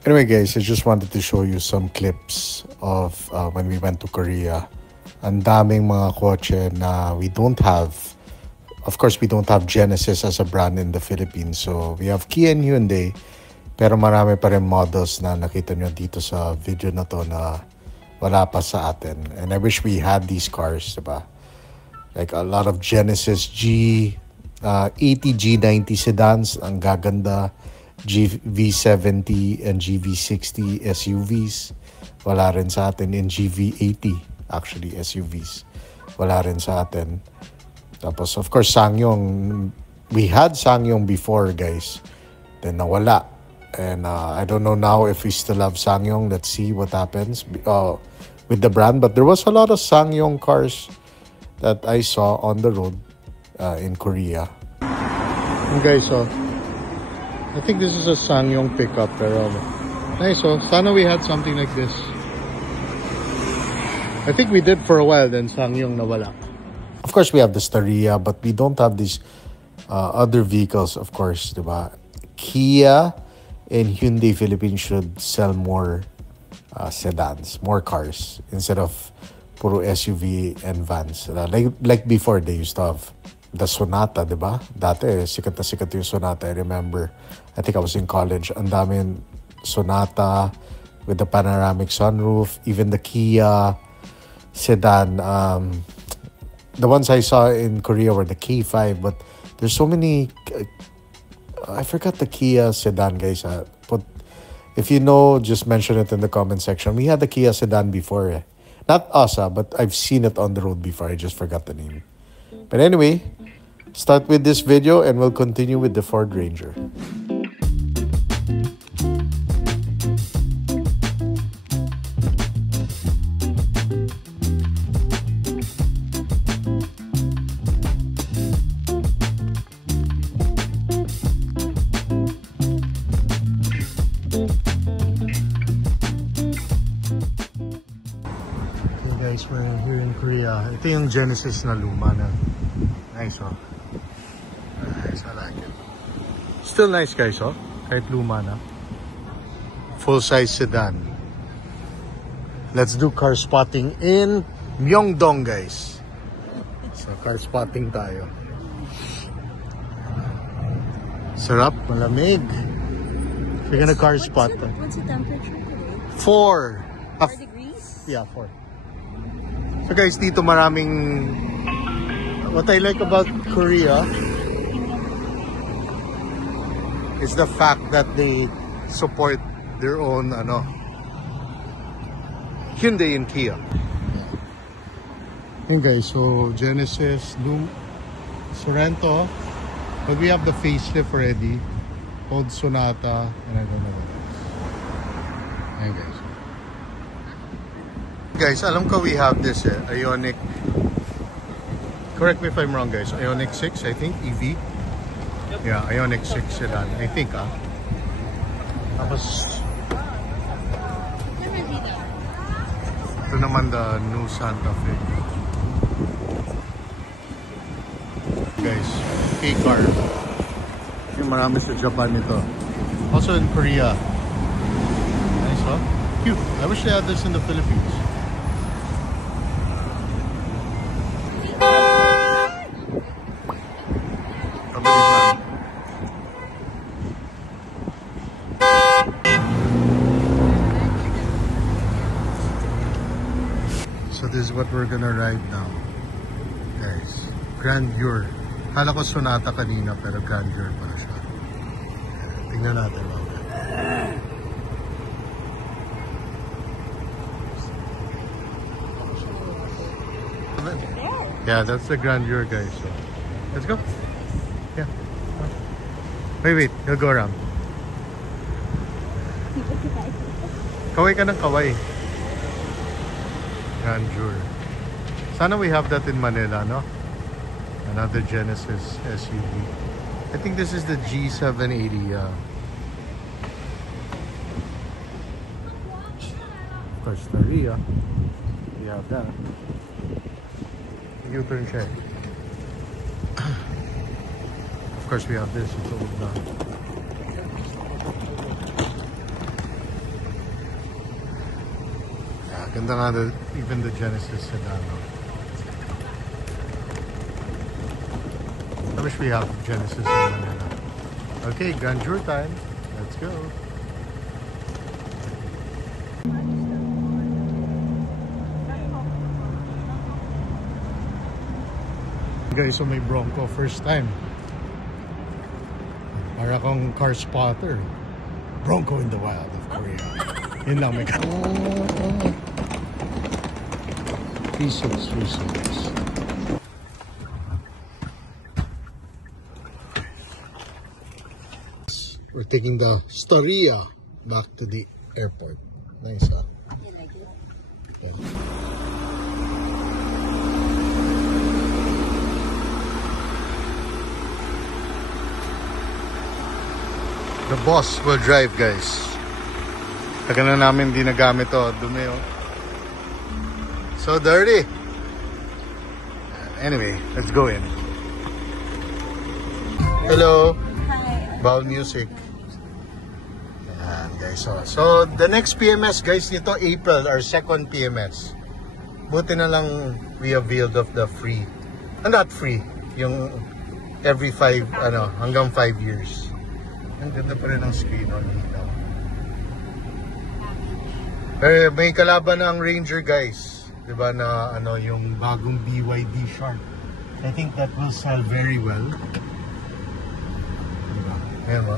Anyway guys, I just wanted to show you some clips of when we went to Korea. Ang daming mga kotse na we don't have. Of course, we don't have Genesis as a brand in the Philippines. So we have Kia and Hyundai. Pero marami pa rin models na nakita nyo dito sa video na to na wala pa sa atin. And I wish we had these cars, diba? Like a lot of Genesis G, 80 G90 sedans, ang gaganda. GV70 and GV60 SUVs. Wala rin sa atin. In GV80, actually, SUVs. Wala rin sa atin. Tapos, of course, SsangYong. We had SsangYong before, guys. Then, nawala. And I don't know now if we still have SsangYong. Let's see what happens with the brand. But there was a lot of SsangYong cars that I saw on the road in Korea. And guys, I think this is a SsangYong pickup, pero nice. Sana we had something like this. I think we did for a while, then SsangYong nawala. Of course, we have the Staria, but we don't have these other vehicles, of course, diba? Kia and Hyundai Philippines should sell more sedans, more cars, instead of puro SUV and vans. Like before, they used to have the Sonata, diba? Dati, sikat na sikat yung Sonata. I remember, I think I was in college. Ang daming Sonata with the panoramic sunroof. Even the Kia sedan. The ones I saw in Korea were the K5. But there's so many... I forgot the Kia sedan, guys. But if you know, just mention it in the comment section. We had the Kia sedan before. Not us, but I've seen it on the road before. I just forgot the name. But anyway, start with this video and we'll continue with the Ford Ranger. Okay guys, we're here in Korea. Ito yung Genesis na luma na. Nice, nice, I like it. Still nice, guys, kahit luma na. Full-size sedan. Let's do car spotting in Myeongdong, guys. So, car spotting tayo. Sarap, malamig. We're gonna car spot. What's the temperature today? 4. 4 degrees? Yeah, 4. So, guys, dito maraming... What I like about Korea is the fact that they support their own Hyundai and Kia. Hey guys, so Genesis, Sorento, but we have the facelift already, called Sonata, and I don't know what else. Hey guys. Guys, alam ko we have this Ioniq. Correct me if I'm wrong, guys. Ioniq 6, I think, EV. Yep. Yeah, Ioniq 6 sedan. I think, Tapos, ito naman the new Santa Fe. Guys, K-car. Yung marami sa Japan ito. Also in Korea. Nice, cute. I wish they had this in the Philippines. So this is what we're gonna ride now, guys. Grandeur. Kala ko Sonata kanina pero Grandeur pala siya. Tingnan natin. Yeah, that's the Grandeur, guys. So, let's go. Yeah. Wait, he'll go around. Kaway ka ng kaway. Grandeur. Sana we have that in Manila, no? Another Genesis SUV. I think this is the G780. Of course, Staria. We have that. U-turn siya. Of course, we have this. It's old now. Yeah, ganda nga even the Genesis sedan. I wish we have Genesis in Manila. Okay, grandeur time. Let's go. Guys, so may Bronco first time. Para akong car spotter. Bronco in the wild of Korea. Yun lang may V6. We're taking the Staria back to the airport. Nice, huh? You like it? Yeah. The boss will drive, guys. Tagal na namin di nagamit to. Dumi, oh. So dirty. Anyway, let's go in. Hello. Hi. Baul Music. Ayan, guys. So the next PMS, guys, nito April, our second PMS. Buti na lang we availed of the free. Not free. Yung every hanggang 5 years. Ang ganda pa rin ang screen on dito. Pero may kalaban na ang Ranger, guys. Diba na yung bagong BYD Shark. I think that will sell very well. Diba? Ayan mo.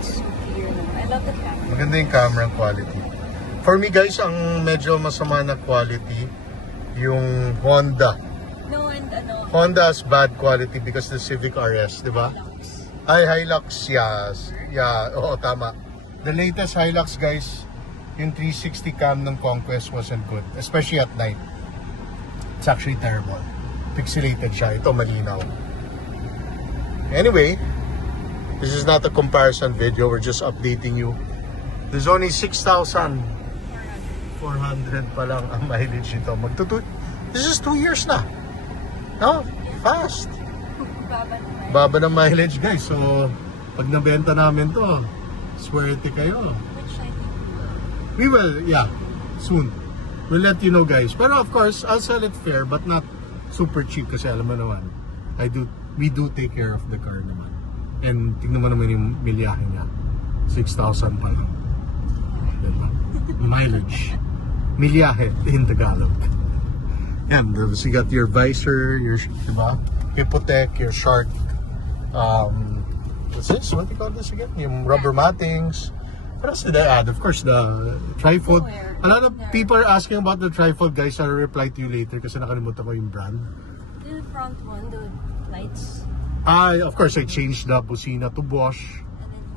It's so clear naman. I love the camera. Maganda yung camera quality. For me, guys, ang medyo masama na quality yung Honda. No, and Honda has bad quality because the Civic RS, diba? Ay, Hilux, yes. Yeah, oo, tama. The latest Hilux, guys, yung 360 cam ng Conquest wasn't good. Especially at night. It's actually terrible. Pixelated siya. Ito, malinaw. Anyway, this is not a comparison video. We're just updating you. There's only 6,400 pa lang ang mileage nito. This is 2 years na. No? Fast. Baba ng mileage, guys. So, pag nabenta namin to, swerte kayo. Which I think We will, yeah, soon. We'll let you know, guys. Pero of course, I'll sell it fair, but not super cheap kasi alam mo naman, we do take care of the car naman. And tignan mo naman yung milyahe niya. 6,000 pa lang. Diba? Mileage. Milyahe in Tagalog. Yan, so you got your visor, your, diba? Hipotec, your Shark, what's this? What do you call this again? Yung rubber mattings. What else did I add? Of course, the trifold. A lot of people are asking about the trifold, guys. I'll reply to you later kasi nakalimutan ko yung brand. the front one, the lights, Of course, I changed the busina to Bosch. and then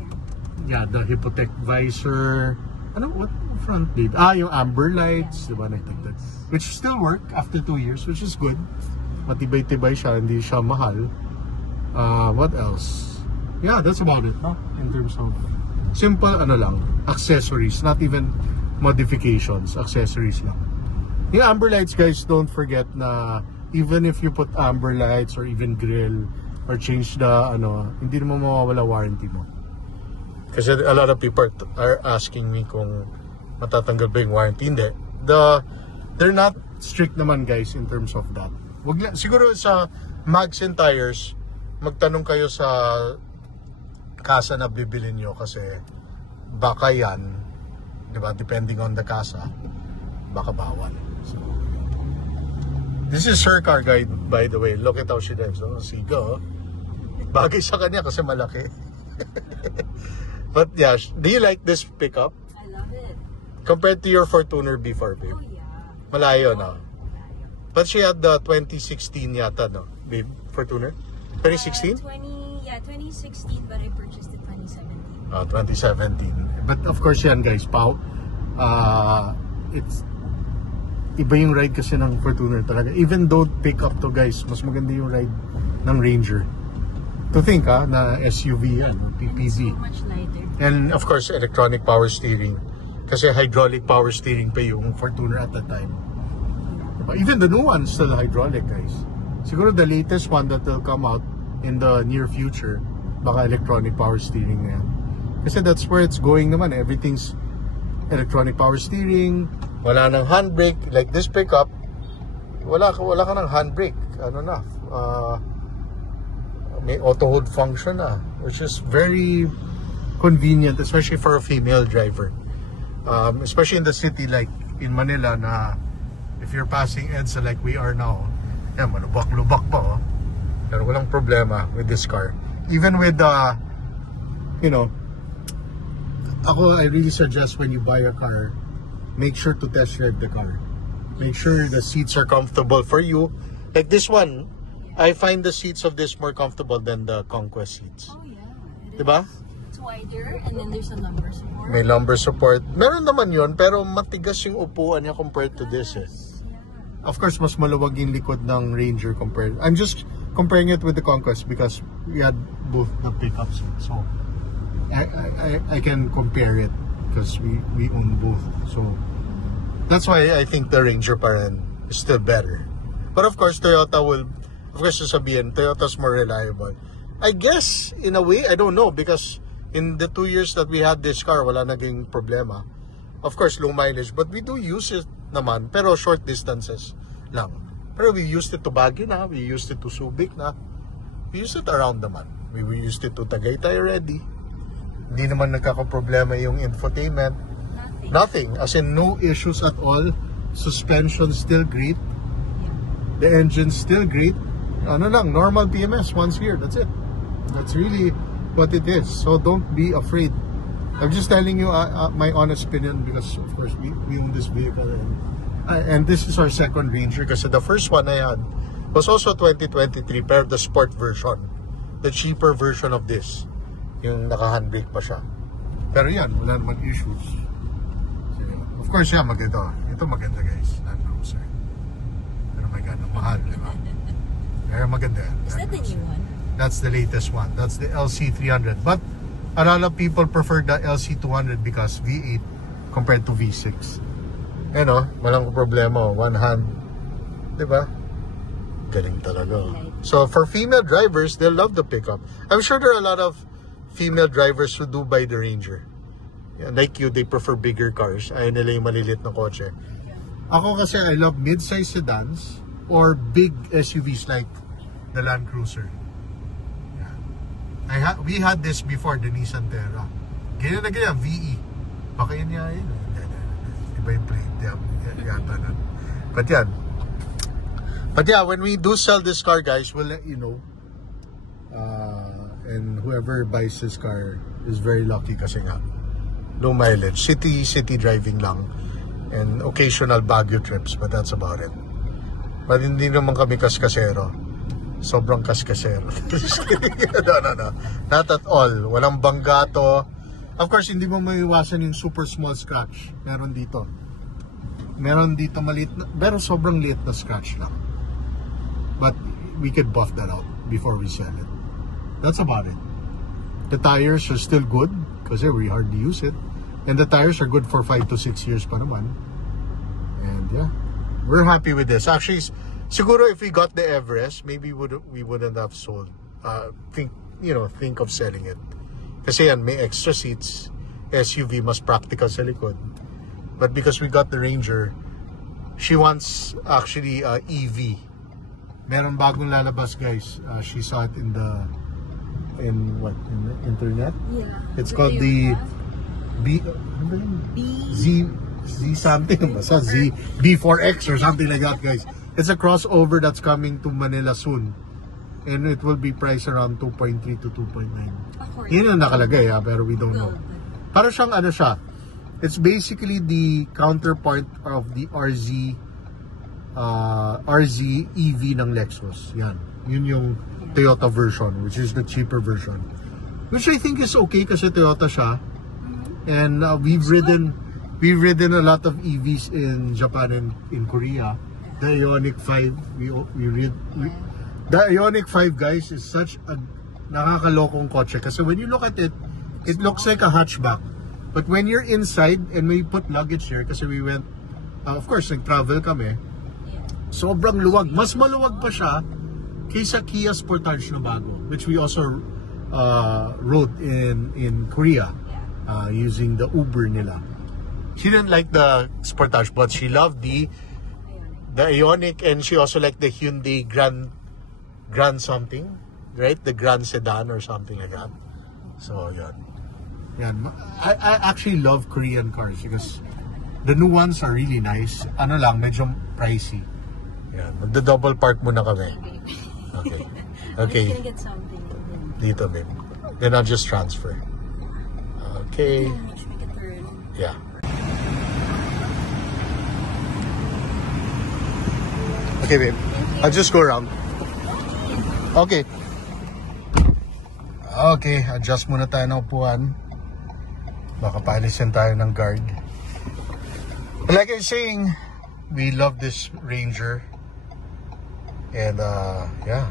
here. Yeah, the Hipotec visor. What front did? Yung amber lights. Diba? Which still work after 2 years, which is good. Matibay-tibay siya, hindi siya mahal. What else? Yeah, that's about it, no? In terms of simple, lang, accessories, not even modifications, accessories lang. Yung amber lights, guys, don't forget na even if you put amber lights or even grill or change the, hindi naman mawawala warranty mo. Kasi a lot of people are asking me kung matatanggal ba yung warranty. Hindi. They're not strict naman, guys, in terms of that. Siguro sa mags and tires, magtanong kayo sa kasa na bibilin nyo kasi baka yan, diba, depending on the kasa, baka bawal. So, this is her car guide, by the way. Look at how she drives. Siga, bagay sa kanya kasi malaki. But yeah, do you like this pickup? I love it. Compared to your Fortuner before, babe? Oh yeah. Malayo, no? But she had the 2016 yata, no? Babe, Fortuner? 2016? 2016, but I purchased it 2017. 2017. But of course yan, guys, it's iba yung ride kasi ng Fortuner talaga. Even though pick up to, guys, mas maganda yung ride ng Ranger. To think, na SUV yan, PPV. So much lighter. And of course, electronic power steering. Kasi hydraulic power steering pa yung Fortuner at that time. Even the new one still hydraulic, guys. Siguro the latest one that will come out in the near future, baka electronic power steering na yan. Kasi that's where it's going naman. Everything's electronic power steering, Wala nang handbrake. Like this pickup, wala ka ng handbrake. Ano na, may auto hold function na, which is very convenient, especially for a female driver. Especially in the city like in Manila na if you're passing EDSA like we are now, yan, malubak-lubak pa, oh. Pero walang problema with this car. Even with you know, I really suggest when you buy a car, make sure to test drive the car. Make sure the seats are comfortable for you. Like this one, I find the seats of this more comfortable than the Conquest seats. Oh yeah, it diba? It's wider and then there's a lumbar support. May lumbar support. Meron naman yun, pero matigas yung upuan niya compared to this eh. Yeah. Of course, mas maluwag yung likod ng Ranger compared. I'm just comparing it with the Conquest because we had both the pickups. So, I can compare it because we own both. So, that's why I think the Ranger pa rin is still better. But of course, Toyota will, of course, sasabihin, Toyota's more reliable. I guess, in a way, I don't know, because in the 2 years that we had this car, wala naging problema. Of course, low mileage, but we do use it naman, pero short distances lang. Pero we used it to Baguio na, we used it to Subic na, we used it around naman. We used it to Tagaytay already. Hindi naman nagkakaproblema yung infotainment. Nothing. As in, no issues at all. Suspension still great. The engine still great. Ano lang, normal PMS once a year. That's it. That's really what it is. So don't be afraid. I'm just telling you my honest opinion because of course we own this vehicle and this is our second Ranger kasi the first one I had was also 2023 pero the sport version. The cheaper version of this. Yung naka-handbrake pa siya. Pero yan, wala naman issues. So, of course, yeah, maganda. Ito maganda guys. Land Cruiser. Pero my God, mahal, di ba? Pero maganda. Is that the new one? That's the latest one. That's the LC300. But a lot of people prefer the LC200 because V8 compared to V6. Eh no, walang problema. One hand. Diba? Galing talaga. So for female drivers, they'll love the pickup. I'm sure there are a lot of female drivers who do buy the Ranger. Yeah, like you, they prefer bigger cars. Ayaw nila yung malilit na kotse. Ako kasi I love mid-size sedans or big SUVs like the Land Cruiser. Yeah. We had this before, the Nissan Terra. Ganyan na ganyan, VE. Baka yun niya yun. Iba yung plate. Yata na. But yeah, when we do sell this car, guys, we'll let you know. And whoever buys this car is very lucky kasi nga. Low mileage. City driving lang. And occasional Baguio trips, but that's about it. But hindi naman kami kaskasero. Sobrang kaskasero. No. Not at all. Walang banggato. Of course, hindi mo maiwasan yung super small scratch. Meron dito. Meron dito maliit na, pero sobrang liit na scratch lang. But we could buff that out before we sell it. That's about it. The tires are still good because we hardly use it. And the tires are good for 5 to 6 years pa naman. And yeah, we're happy with this. Actually, siguro if we got the Everest, maybe we wouldn't have sold. Think of selling it. Kasi yan, may extra seats. SUV, mas practical sa likod. But because we got the Ranger, she wants actually EV. Meron bagong lalabas, guys. She saw it in the internet? Yeah. It's called the Z something. B4X or something like that, guys. It's a crossover that's coming to Manila soon. And it will be priced around 2.3 to 2.9. Yun ang nakalagay, pero we don't know. Para siyang ano siya. It's basically the counterpart of the RZ EV ng Lexus. Yan. Yun yung Toyota version, which is the cheaper version. Which I think is okay kasi Toyota siya. And we've ridden a lot of EVs in Japan and in Korea. The Ioniq 5, the Ioniq 5, guys, is such a nakakalokong kotse kasi when you look at it, it looks like a hatchback. But when you're inside and may put luggage here, kasi we went, of course, nag-travel kami, sobrang luwag. Mas maluwag pa siya kaysa Kia Sportage na bago, which we also rode in Korea using the Uber nila. She didn't like the Sportage, but she loved the Ioniq, and she also liked the Hyundai Grand something, right? The Grand Sedan or something like that. So, yan. I actually love Korean cars because the new ones are really nice. Ano lang, medyo pricey. Yan. Magda-double park muna kami. Okay. Okay. I'm just gonna get something. Dito, babe. Then I'll just transfer. Okay. Let's make a turn. Yeah. Okay, babe. I'll just go around. Okay. Okay, adjust muna tayo ng upuan. Baka paalisin tayo ng guard. Like I was saying, we love this Ranger. And yeah.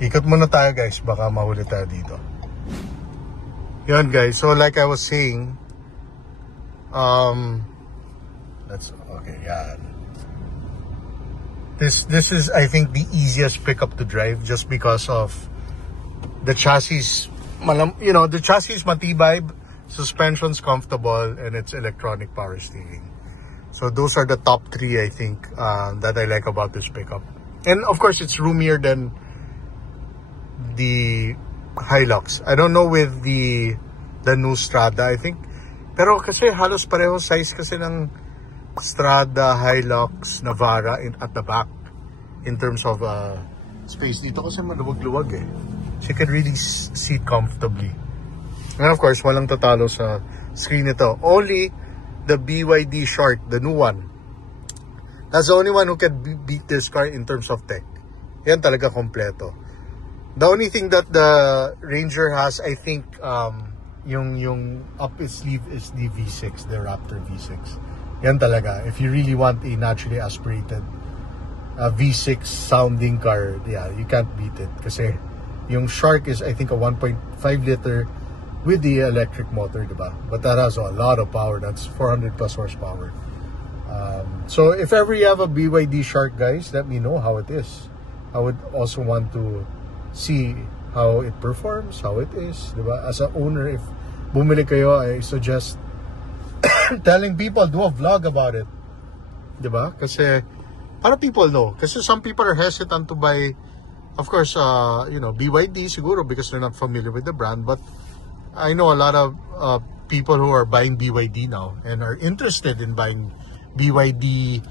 Ikot muna tayo, guys. Baka mahuli tayo dito. Yan, guys. So like I was saying, okay, yan. This is, I think, the easiest pickup to drive just because of the chassis. You know, the chassis is matibay, suspension's comfortable, and it's electronic power steering. So those are the top three, I think, that I like about this pickup. And of course, it's roomier than the Hilux. I don't know with the new Strada, I think. Pero kasi halos pareho size kasi ng Strada, Hilux, Navara at the back in terms of space. Dito kasi maluwag-luwag eh. So you can really sit comfortably. And of course, walang tatalo sa screen ito. Only the BYD Shark, the new one. That's the only one who can beat this car in terms of tech. Yan talaga kompleto. The only thing that the Ranger has, I think, yung up its sleeve is the V6, the Raptor V6. Yan talaga. If you really want a naturally aspirated V6 sounding car, yeah, you can't beat it. Kasi yung Shark is, I think, a 1.5 liter with the electric motor, diba? But that has a lot of power. That's 400 plus horsepower. So if ever you have a BYD Shark, guys, let me know how it is. I would also want to see how it performs, how it is, diba? As an owner, if bumili kayo, I suggest telling people, do a vlog about it. Diba? Kasi, para people know. Kasi some people are hesitant to buy, of course, you know, BYD siguro because they're not familiar with the brand. But I know a lot of people who are buying BYD now and are interested in buying BYD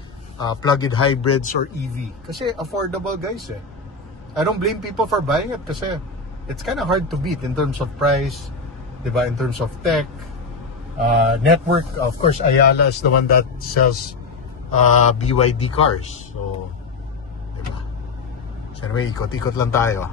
plug-in hybrids or EV. Kasi affordable, guys, eh. I don't blame people for buying it kasi it's kind of hard to beat in terms of price, diba? In terms of tech. Network, of course, Ayala is the one that sells BYD cars. So, diba? So anyway, ikot-ikot lang tayo.